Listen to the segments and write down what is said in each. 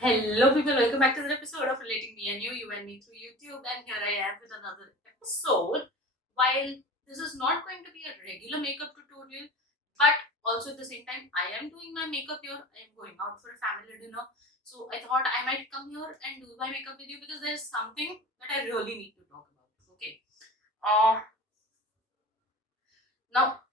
Hello people, welcome back to the episode of Relating Me and You and Me through YouTube, and here I am with another episode. While this is not going to be a regular makeup tutorial, but also at the same time I am doing my makeup here. I am going out for a family dinner. So I thought I might come here and do my makeup with you because there's something that I really need to talk about. Okay. Now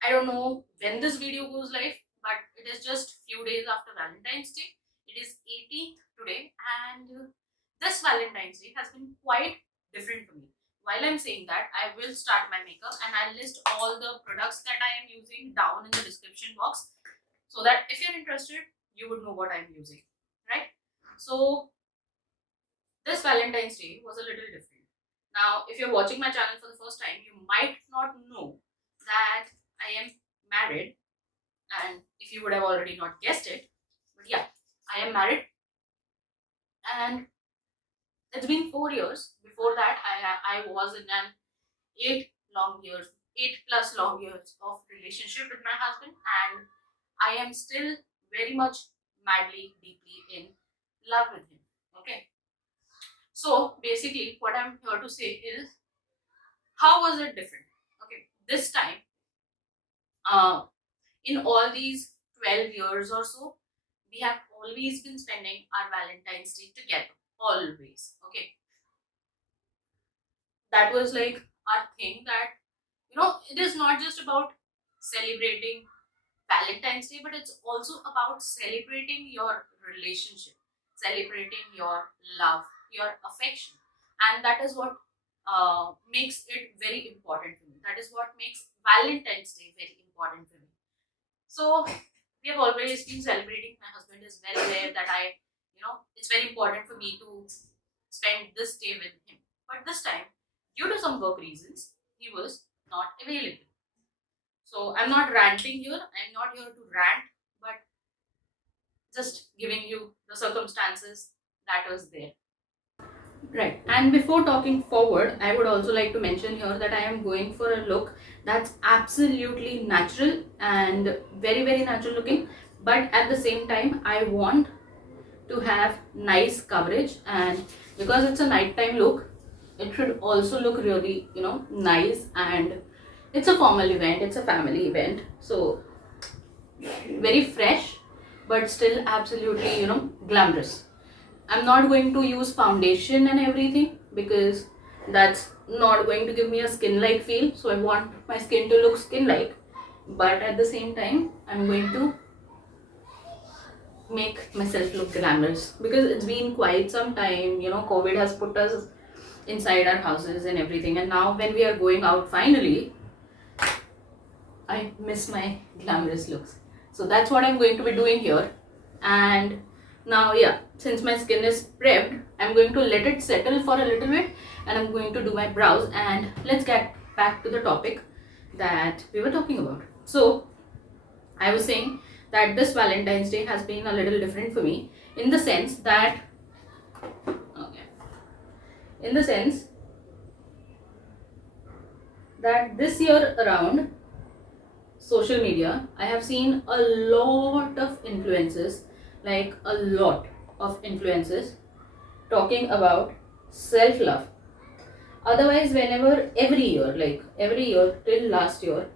I don't know when this video goes live, but it is just few days after Valentine's Day. It is 18th today, and this Valentine's Day has been quite different for me. While I'm saying that, I will start my makeup and I'll list all the products that I am using down in the description box so that if you're interested, you would know what I'm using, right? So, this Valentine's Day was a little different. Now, if you're watching my channel for the first time, you might not know that I am married, and if you would have already not guessed it, but yeah, I am married, and it's been 4 years. Before that, I was in an 8 plus long years of relationship with my husband, and I am still very much madly, deeply in love with him. Okay, so basically, what I'm here to say is, how was it different? Okay, this time, uh, in all these 12 years or so, we have always been spending our Valentine's Day together. Always. Okay. That was like our thing that, it is not just about celebrating Valentine's Day, but it's also about celebrating your relationship, celebrating your love, your affection. And that is what makes it very important for me. That is what makes Valentine's Day very important for me. So we have always been celebrating. My husband is well aware that it's very important for me to spend this day with him. But this time, due to some work reasons, he was not available. So I'm not ranting here. I'm not here to rant, but just giving you the circumstances that was there. Right. And before talking forward, I would also like to mention here that I am going for a look that's absolutely natural and very, very natural looking. But at the same time, I want to have nice coverage, and because it's a nighttime look, it should also look really, nice, and it's a formal event, it's a family event. So very fresh, but still absolutely, glamorous. I'm not going to use foundation and everything because that's not going to give me a skin-like feel. So I want my skin to look skin-like, but at the same time, I'm going to make myself look glamorous because it's been quite some time. COVID has put us inside our houses and everything, and now when we are going out finally, I miss my glamorous looks. So that's what I'm going to be doing here. And now, yeah, since my skin is prepped, I'm going to let it settle for a little bit, and I'm going to do my brows, and let's get back to the topic that we were talking about. So I was saying that this Valentine's Day has been a little different for me in the sense that, okay, in the sense that this year around social media, I have seen a lot of influences, like a lot of influences talking about self-love. Otherwise, every year till last year,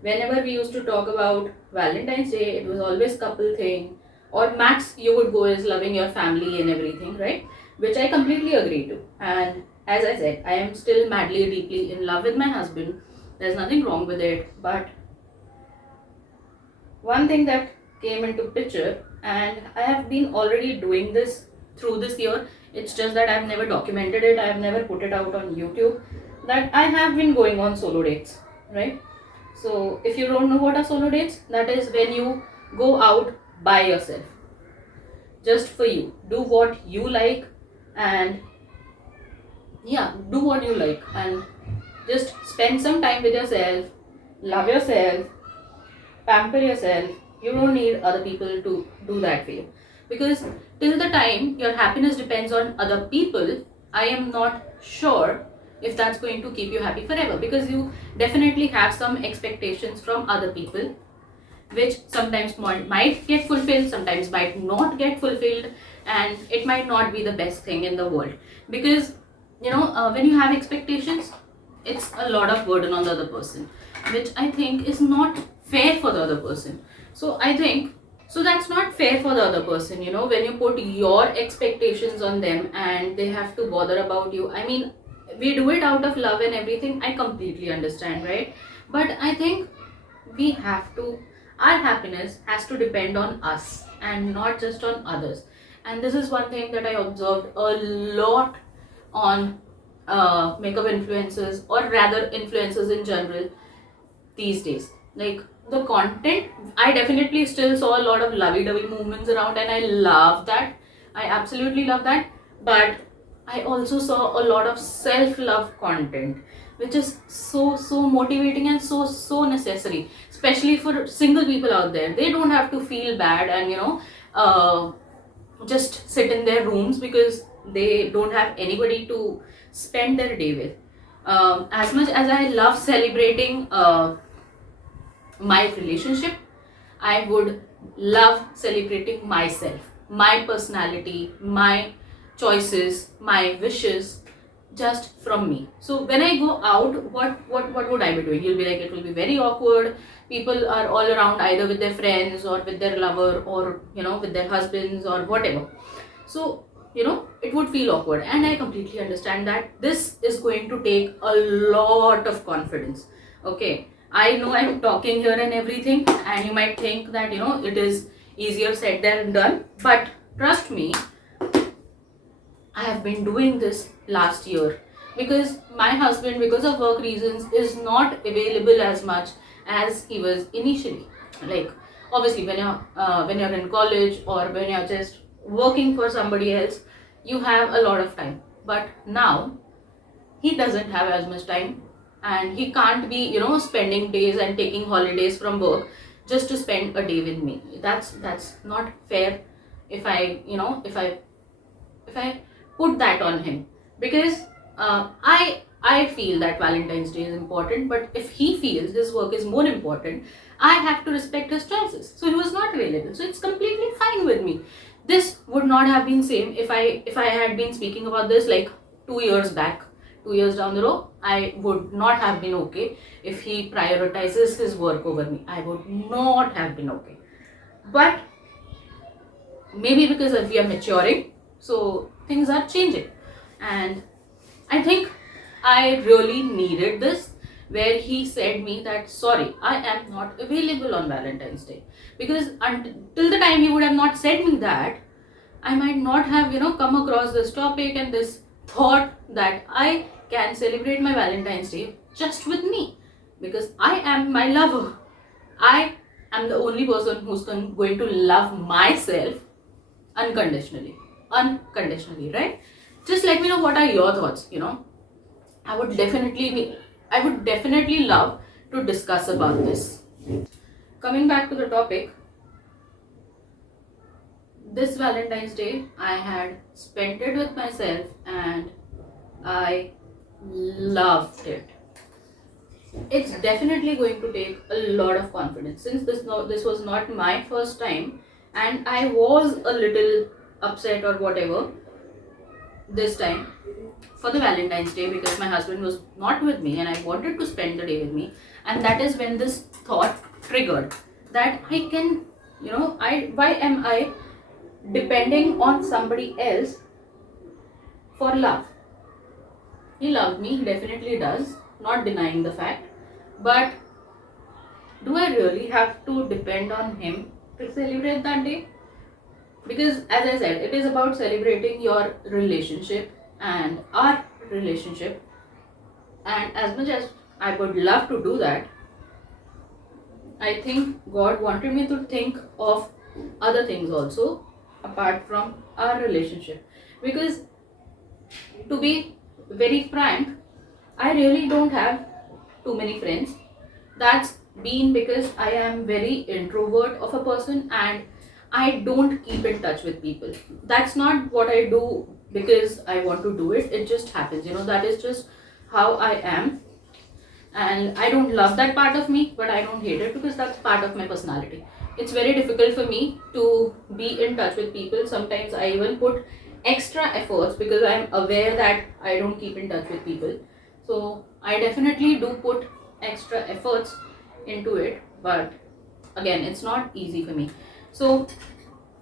whenever we used to talk about Valentine's Day, it was always couple thing, or max you would go is loving your family and everything, right? Which I completely agree to. And as I said, I am still madly, deeply in love with my husband. There's nothing wrong with it, but one thing that came into picture, and I have been already doing this through this year, it's just that I've never documented it, I've never put it out on YouTube, that I have been going on solo dates, right? So if you don't know what are solo dates, that is when you go out by yourself, just for you, do what you like, and yeah, do what you like, and just spend some time with yourself, love yourself, pamper yourself. You don't need other people to do that for you, because till the time your happiness depends on other people, I am not sure if that's going to keep you happy forever, because you definitely have some expectations from other people, which sometimes might get fulfilled, sometimes might not get fulfilled, and it might not be the best thing in the world. Because when you have expectations, it's a lot of burden on the other person, which I think is not fair for the other person. So I think, so that's not fair for the other person, when you put your expectations on them and they have to bother about you. I mean, we do it out of love and everything, I completely understand, right? But I think we have to, our happiness has to depend on us and not just on others. And this is one thing that I observed a lot on makeup influencers, or rather influencers in general these days. Like, the content, I definitely still saw a lot of lovey-dovey movements around, and I love that. I absolutely love that. But I also saw a lot of self-love content, which is so motivating and so necessary, especially for single people out there. They don't have to feel bad and just sit in their rooms because they don't have anybody to spend their day with. As much as I love celebrating my relationship, I would love celebrating myself, my personality, my choices, my wishes, just from me. So when I go out, what would I be doing? You'll be like, it will be very awkward. People are all around, either with their friends or with their lover, or with their husbands or whatever. So it would feel awkward, and I completely understand that this is going to take a lot of confidence. Okay, I know I'm talking here and everything, and you might think that it is easier said than done, but trust me, I have been doing this last year, because my husband, because of work reasons, is not available as much as he was initially. Like, obviously when you're in college, or when you're just working for somebody else, you have a lot of time. But now he doesn't have as much time, and he can't be spending days and taking holidays from work just to spend a day with me. That's not fair. If I put that on him, because I feel that Valentine's Day is important, but if he feels his work is more important, I have to respect his choices. So he was not available, so it's completely fine with me. This would not have been same if I had been speaking about this like 2 years back. 2 years down the road, I would not have been okay if he prioritizes his work over me. I would not have been okay. But maybe because we are maturing, so things are changing. And I think I really needed this, where he said me that, sorry, I am not available on Valentine's Day. Because until the time he would have not said me that, I might not have come across this topic and this thought that I can celebrate my Valentine's Day just with me, because I am my lover. I am the only person who's going to love myself unconditionally, right? Just let me know what are your thoughts. I would definitely love to discuss about this. Coming back to the topic, this Valentine's Day I had spent it with myself, and I loved it. It's definitely going to take a lot of confidence, since this was not my first time, and I was a little upset or whatever this time for the Valentine's Day, because my husband was not with me and I wanted to spend the day with me. And that is when this thought triggered, that I can, why am I depending on somebody else for love? He loved me, he definitely does, not denying the fact, but do I really have to depend on him to celebrate that day? Because as I said, it is about celebrating your relationship and our relationship, and as much as I would love to do that, I think God wanted me to think of other things also apart from our relationship. Because, to be very frank, I really don't have too many friends. That's been because I am very introvert of a person, and I don't keep in touch with people. That's not what I do because I want to do it. It just happens. That is just how I am. and I don't love that part of me, but I don't hate it because that's part of my personality. It's very difficult for me to be in touch with people. Sometimes I even put extra efforts because I'm aware that I don't keep in touch with people. So I definitely do put extra efforts into it, but again, it's not easy for me. So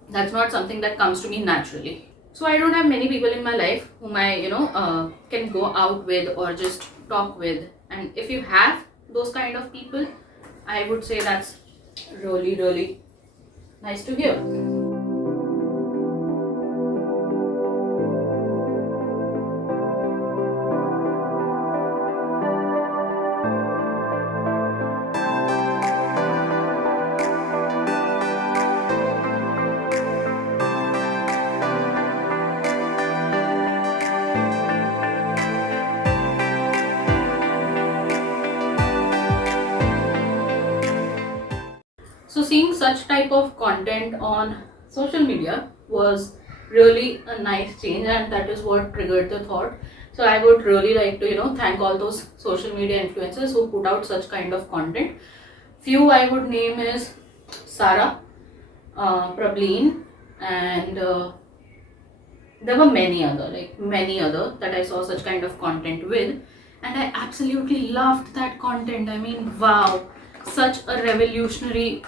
that's not something that comes to me naturally. So I don't have many people in my life whom I can go out with or just talk with. And if you have those kind of people, I would say that's really nice to hear. So seeing such type of content on social media was really a nice change, and that is what triggered the thought. So I would really like to thank all those social media influencers who put out such kind of content. Few I would name is Sarah, Prableen, and there were many other that I saw such kind of content with, and I absolutely loved that content. I mean, wow, such a revolutionary,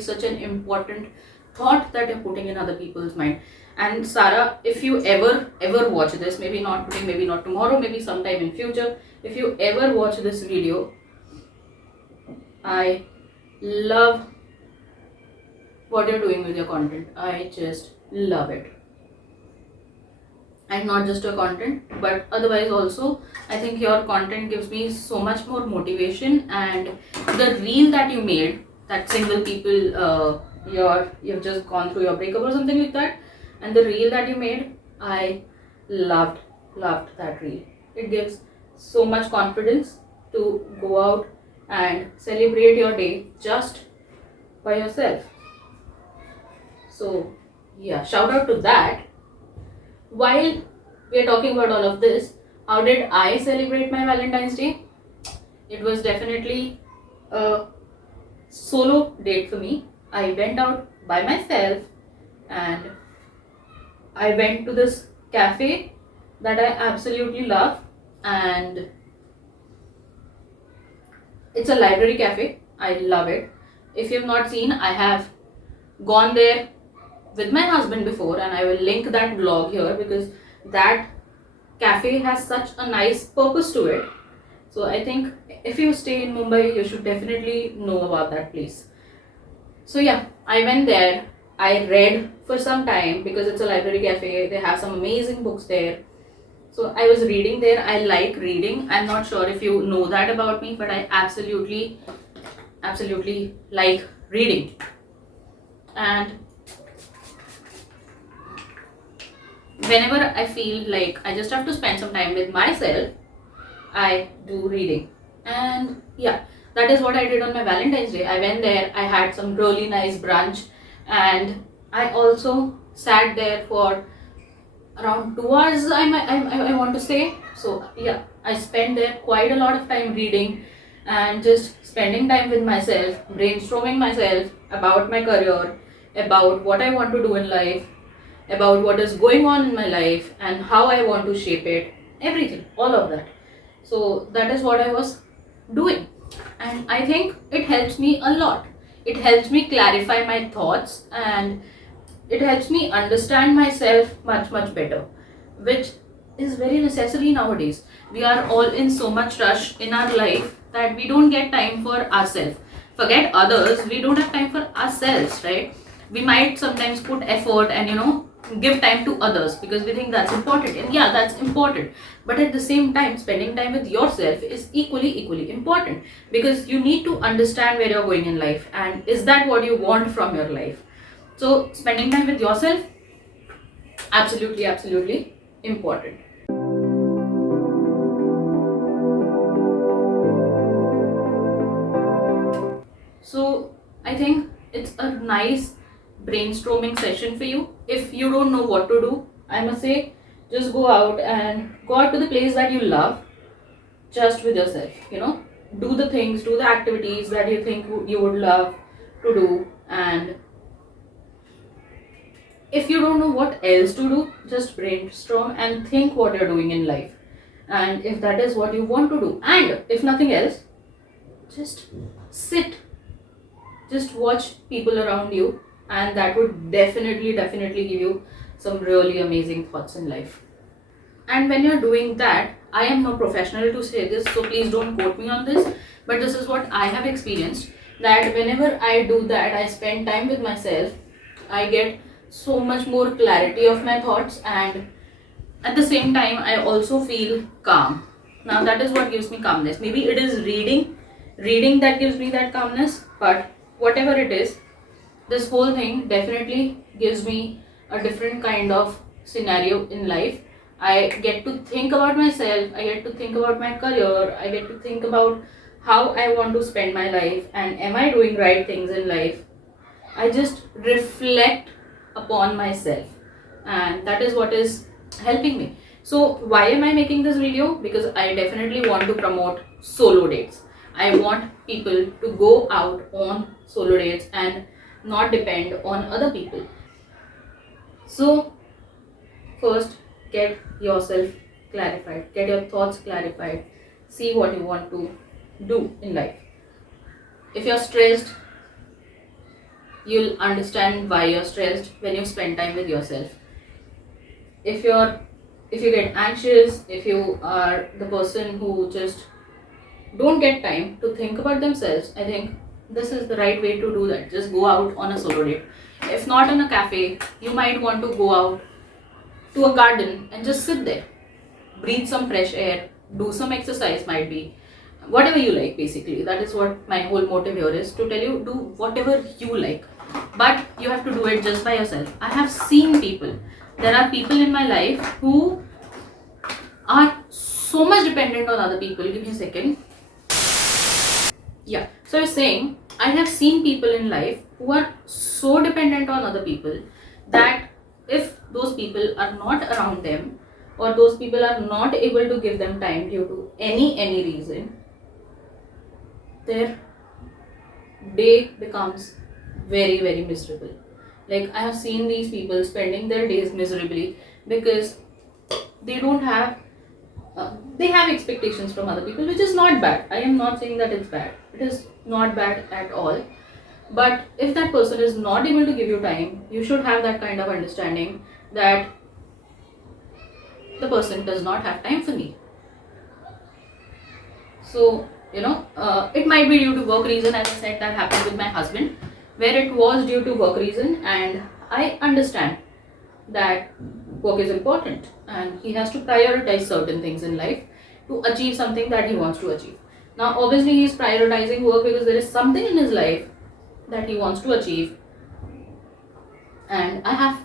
such an important thought that you're putting in other people's mind. And Sarah, if you ever watch this, maybe not today, maybe not tomorrow, maybe sometime in future, if you ever watch this video, I love what you're doing with your content. I just love it. And not just your content, but otherwise also, I think your content gives me so much more motivation. And the reel that you made, that single people, you've just gone through your breakup or something like that, and the reel that you made, I loved that reel. It gives so much confidence to go out and celebrate your day just by yourself. So yeah, shout out to that. While we are talking about all of this, how did I celebrate my Valentine's Day? It was definitely a solo date for me. I went out by myself and I went to this cafe that I absolutely love, and it's a library cafe. I love it. If you've not seen, I have gone there with my husband before, and I will link that vlog here because that cafe has such a nice purpose to it. So I think if you stay in Mumbai, you should definitely know about that place. So yeah, I went there. I read for some time because it's a library cafe. They have some amazing books there. So I was reading there. I like reading. I'm not sure if you know that about me, but I absolutely like reading. And whenever I feel like I just have to spend some time with myself, I do reading. And yeah, that is what I did on my Valentine's Day. I went there, I had some really nice brunch, and I also sat there for around 2 hours, I want to say. So yeah, I spent there quite a lot of time reading and just spending time with myself, brainstorming myself about my career, about what I want to do in life, about what is going on in my life and how I want to shape it, everything, all of that. So that is what I was doing, and I think it helps me a lot. It helps me clarify my thoughts, and it helps me understand myself much better, which is very necessary nowadays. We are all in so much rush in our life that we don't get time for ourselves. Forget others, we don't have time for ourselves, right? We might sometimes put effort and give time to others because we think that's important, and yeah, that's important, but at the same time, spending time with yourself is equally important, because you need to understand where you're going in life and is that what you want from your life. So spending time with yourself, absolutely important. So I think it's a nice brainstorming session for you. If you don't know what to do, I must say, just go out to the place that you love. just with yourself. Do the things, do the activities that you think you would love to do. And if you don't know what else to do, just brainstorm and think what you're doing in life. And if that is what you want to do, and if nothing else, just sit, just watch people around you, and that would definitely give you some really amazing thoughts in life. And when you're doing that, I am no professional to say this, so please don't quote me on this, but this is what I have experienced, that whenever I do that, I spend time with myself, I get so much more clarity of my thoughts, and at the same time I also feel calm. Now that is what gives me calmness. Maybe it is reading that gives me that calmness, but whatever it is, this whole thing definitely gives me a different kind of scenario in life. I get to think about myself, I get to think about my career, I get to think about how I want to spend my life, and am I doing right things in life. I just reflect upon myself, and that is what is helping me. So why am I making this video? Because I definitely want to promote solo dates. I want people to go out on solo dates and not depend on other people. So first, get yourself clarified, get your thoughts clarified, see what you want to do in life. If you're stressed, you'll understand why you're stressed when you spend time with yourself. If you get anxious, if you are the person who just don't get time to think about themselves, I think this is the right way to do that. Just go out on a solo date. If not in a cafe, you might want to go out to a garden and just sit there, breathe some fresh air, do some exercise, might be whatever you like. Basically, that is what my whole motive here is, to tell you, do whatever you like, but you have to do it just by yourself. I have seen people, there are people in my life who are so much dependent on other people. Give me a second. Yeah, so I was saying, I have seen people in life who are so dependent on other people that if those people are not around them, or those people are not able to give them time due to any reason, their day becomes very miserable. Like, I have seen these people spending their days miserably because they don't have they have expectations from other people, which is not bad. I am not saying that it's bad. It is not bad at all. But if that person is not able to give you time, you should have that kind of understanding that the person does not have time for me. So, it might be due to work reason. As I said, that happened with my husband, where it was due to work reason, and I understand that work is important and he has to prioritize certain things in life to achieve something that he wants to achieve. Now obviously he is prioritizing work because there is something in his life that he wants to achieve, and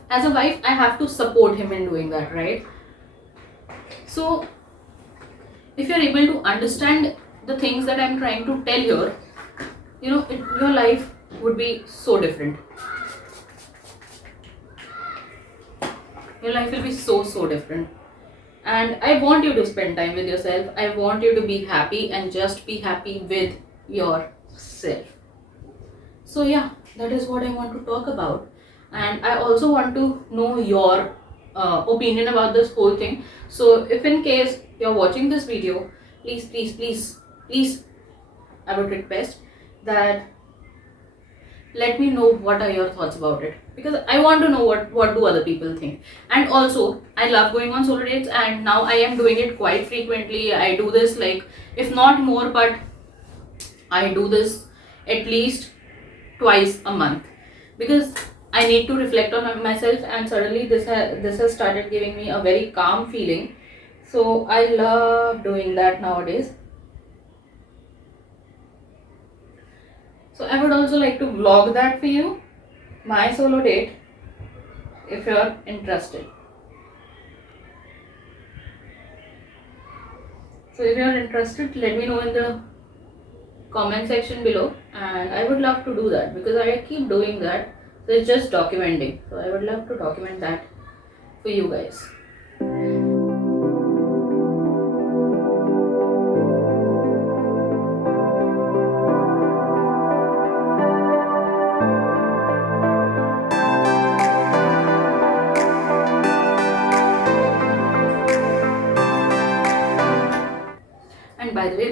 as a wife, I have to support him in doing that, right? So if you're able to understand the things that I'm trying to tell here, your life would be so different. Your life will be so different. And I want you to spend time with yourself. I want you to be happy and just be happy with yourself. So yeah, that is what I want to talk about. And I also want to know your opinion about this whole thing. So if in case you're watching this video, please, I would request that let me know what are your thoughts about it, because I want to know what do other people think. And also, I love going on solo dates, and now I am doing it quite frequently. I do this, like, if not more, but I do this at least twice a month, because I need to reflect on myself, and suddenly this has started giving me a very calm feeling. So I love doing that nowadays. So I would also like to vlog that for you, my solo date, if you're interested. So if you're interested, let me know in the comment section below, and I would love to do that because I keep doing that. So it's just documenting. So I would love to document that for you guys.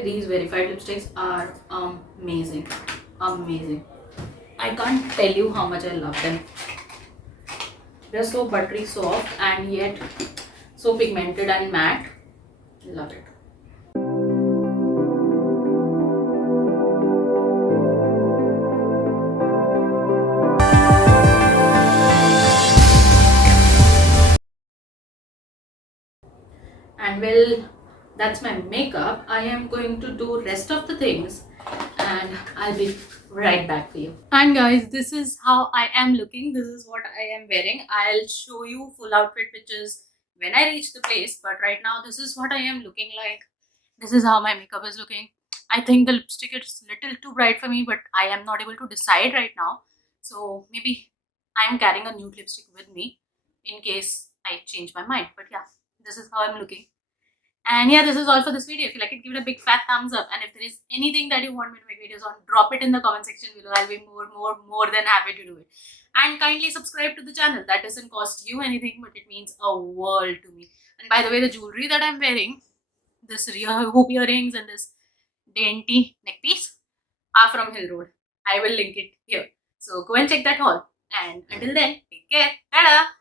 these Wearified lipsticks are amazing. Amazing. I can't tell you how much I love them. They're so buttery soft and yet so pigmented and matte. Love it. And well, that's my makeup. I am going to do rest of the things and I'll be right back for you. And guys, this is how I am looking. This is what I am wearing. I'll show you full outfit pictures when I reach the place, but right now this is what I am looking like. This is how my makeup is looking. I think the lipstick is little too bright for me, but I am not able to decide right now. So maybe I am carrying a nude lipstick with me in case I change my mind. But yeah, this is how I'm looking. And yeah, this is all for this video. If you like it, give it a big fat thumbs up. And if there is anything that you want me to make videos on, drop it in the comment section below. I'll be more than happy to do it. And kindly subscribe to the channel. That doesn't cost you anything, but it means a world to me. And by the way, the jewelry that I'm wearing, this hoop earrings and this dainty neck piece, are from Hill Road. I will link it here. So go and check that haul. And until then, take care. Tada!